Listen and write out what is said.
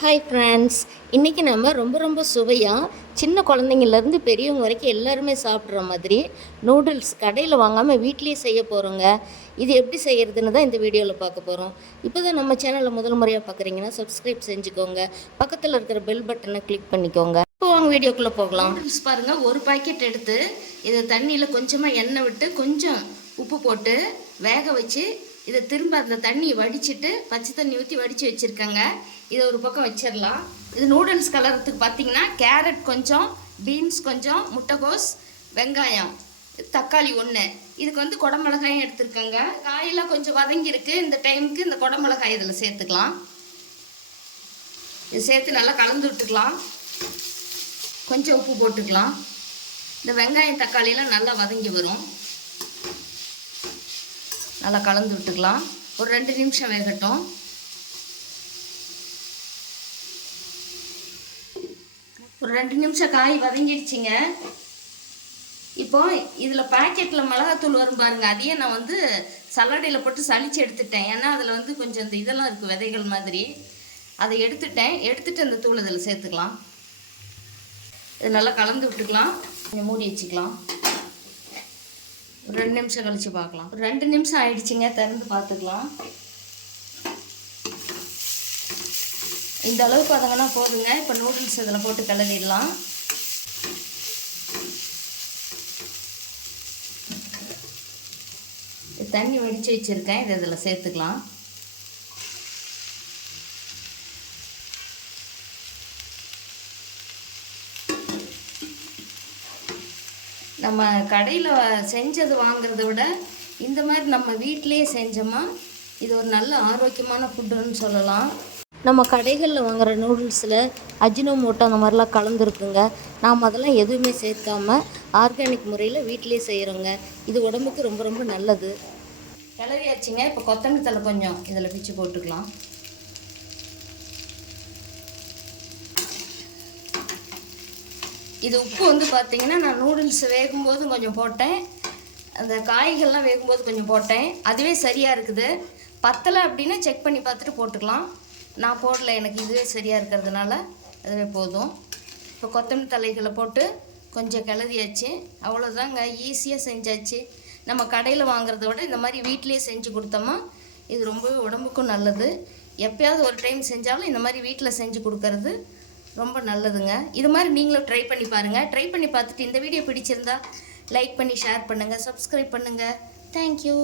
Hi friends இன்றைக்கி நம்ம ரொம்ப ரொம்ப சுவையாக சின்ன குழந்தைங்கள்லேருந்து பெரியவங்க வரைக்கும் எல்லாருமே சாப்பிட்ற மாதிரி நூடுல்ஸ் கடையில் வாங்காமல் வீட்லேயே செய்ய போகிறோங்க இது எப்படி செய்கிறதுன்னு தான் இந்த வீடியோவில் பார்க்க போகிறோம் இப்போ தான் நம்ம சேனலில் முதல் முறையாக பார்க்குறீங்கன்னா சப்ஸ்கிரைப் செஞ்சுக்கோங்க. பக்கத்தில் இருக்கிற பெல் பட்டனை கிளிக் பண்ணிக்கோங்க. இப்போ வாங்க வீடியோக்குள்ளே போகலாம். நூடுல்ஸ் பாருங்கள் ஒரு பாக்கெட் எடுத்து இதை தண்ணியில் கொஞ்சமாக எண்ணெய் விட்டு கொஞ்சம் உப்பு போட்டு வேக வச்சு இதை திரும்ப அதில் தண்ணியை வடிச்சிட்டு பச்சை தண்ணி ஊற்றி வடித்து வச்சுருக்கேங்க. இதை ஒரு பக்கம் வச்சிடலாம் இது நூடுல்ஸ் கலரத்துக்கு பார்த்தீங்கன்னா கேரட் கொஞ்சம் பீன்ஸ் கொஞ்சம் முட்டைகோஸ் வெங்காயம் தக்காளி ஒன்று இதுக்கு வந்து குடமிளகாயும் எடுத்துருக்கேங்க. காயெல்லாம் கொஞ்சம் வதங்கியிருக்கு. இந்த டைமுக்கு இந்த குடமிளகாய் இதில் சேர்த்துக்கலாம். இது சேர்த்து நல்லா கலந்து விட்டுக்கலாம். கொஞ்சம் உப்பு போட்டுக்கலாம். இந்த வெங்காயம் தக்காளியெல்லாம் நல்லா வதங்கி வரும். நல்லா கலந்து விட்டுக்கலாம். ஒரு ரெண்டு நிமிஷம் வேகட்டும். ஒரு ரெண்டு நிமிஷம் காய் வதங்கிடுச்சிங்க. இப்போ இதில் பாக்கெட்டில் மிளகாத்தூள் வரும் பாருங்க. அதையே நான் வந்து சல்லடையில் போட்டு சளிச்சு எடுத்துட்டேன். ஏன்னா அதில் வந்து கொஞ்சம் இந்த இதெல்லாம் இருக்குது விதைகள் மாதிரி. அதை எடுத்துட்டேன். எடுத்துட்டு அந்த தூள் இதில் சேர்த்துக்கலாம். இது நல்லா கலந்து விட்டுக்கலாம். கொஞ்சம் மூடி வச்சுக்கலாம். ரெண்டு நிமிஷம் கழிச்சு பார்க்கலாம். ஒரு ரெண்டு நிமிஷம் ஆயிடுச்சுங்க திறந்து பார்த்துக்கலாம். இந்த அளவுக்கு வதங்கினா போதுங்க. இப்போ நூடுல்ஸ் இதில் போட்டு கிளறிடலாம். தண்ணி வடித்து வச்சுருக்கேன். இதை இதில் சேர்த்துக்கலாம். நம்ம கடையில் செஞ்சது வாங்குறத விட இந்த மாதிரி நம்ம வீட்டிலேயே செஞ்சோமா இது ஒரு நல்ல ஆரோக்கியமான ஃபுட்டுன்னு சொல்லலாம். நம்ம கடைகளில் வாங்குகிற நூடுல்ஸில் அஜினோமோட்டோ அந்த மாதிரிலாம் கலந்துருக்குங்க. நாம் அதெல்லாம் எதுவுமே சேர்க்காம ஆர்கானிக் முறையில் வீட்டிலே செய்கிறோங்க இது உடம்புக்கு ரொம்ப ரொம்ப நல்லது. கிளறியாச்சுங்க. இப்போ கொத்தமல்லி தலை கொஞ்சம் இதில் பிச்சு போட்டுக்கலாம். இது உப்பு வந்து பார்த்தீங்கன்னா நான் நூடுல்ஸ் வேகும்போது கொஞ்சம் போட்டேன். அந்த காய்கள்லாம் வேகும்போது கொஞ்சம் போட்டேன். அதுவே சரியாக இருக்குது. பத்தலை அப்படின்னா செக் பண்ணி பார்த்துட்டு போட்டுக்கலாம். நான் போடல எனக்கு இதுவே சரியாக இருக்கிறதுனால அதுவே போதும். இப்போ கொத்தமல்லி தலைகளை போட்டு கொஞ்சம் கிளறியாச்சு. அவ்வளோதாங்க ஈஸியாக செஞ்சாச்சு. நம்ம கடையில் வாங்குறத விட இந்த மாதிரி வீட்டிலேயே செஞ்சு கொடுத்தோமா இது ரொம்பவே உடம்புக்கும் நல்லது. எப்பயாவது ஒரு டைம் செஞ்சாலும் இந்த மாதிரி வீட்டில் செஞ்சு கொடுக்கறது ரொம்ப நல்லதுங்க. இது மாதிரி நீங்களும் ட்ரை பண்ணி பாருங்கள் ட்ரை பண்ணி பார்த்துட்டு இந்த வீடியோ பிடிச்சிருந்தா லைக் பண்ணி ஷேர் பண்ணுங்கள் சப்ஸ்கிரைப் பண்ணுங்கள் தேங்க்யூ